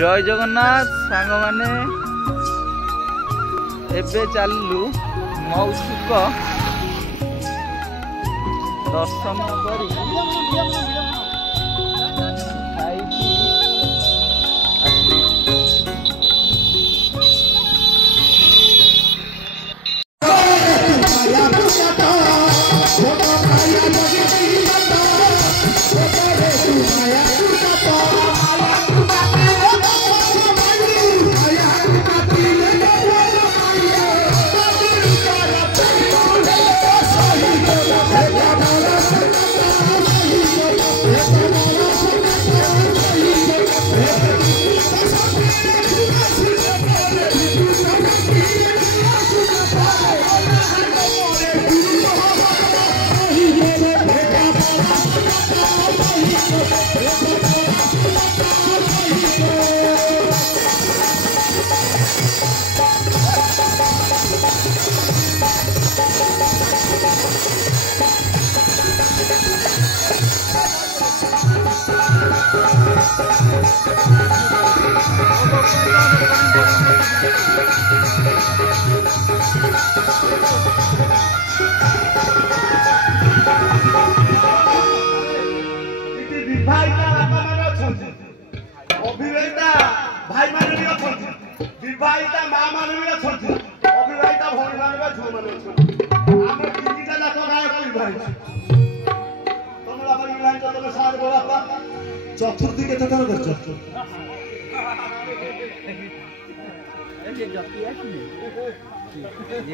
जय जगन्नाथ सांग माने एबे चलू मौसुक दर्शन करी भाई माने भी अछंती विवाहिता मां माने भी अछंती अविवाहिता भौणी माने भी झो माने अछंती आमे तीनटा लाख गाय कोई भाई तमे बाबा विवाहित तमे साथ गो बापा चतुर्थी केते थर करछ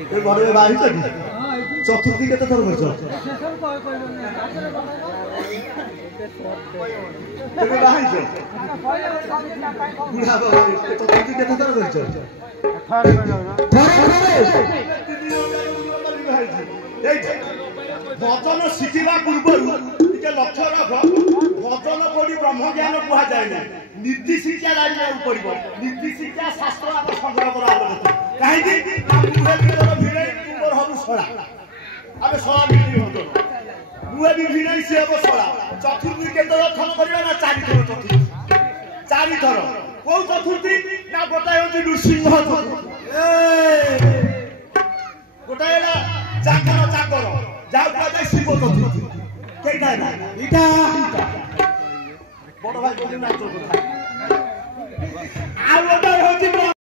ए बड़े बाही छ चतुर्थी केते थर करछ तमे बाही छ बुढ़ा बाबा चतुर्थी केते थर करछ भजन शिखा पूर्व टे लक्ष्य रख भजन कोड़ी ब्रह्म ज्ञान कह जाए नीति शिक्षा लाइना पड़ो नीति शिक्षा शास्त्र आप संग्रह करा कहीं भिड़े तुम हम सड़ा आम सड़ा भिड़ी मुहे भी भिड़े सी हम सड़ा चतुर्थी के थर करवा ना चार थर चतुर्थी चार थर कौ चतुर्थी ना गोटाए हूँ नृसिंह गोटाए जागर जागर जाऊ शिव चतुर्थी केटा इटा बड़ भाई बोली ना तो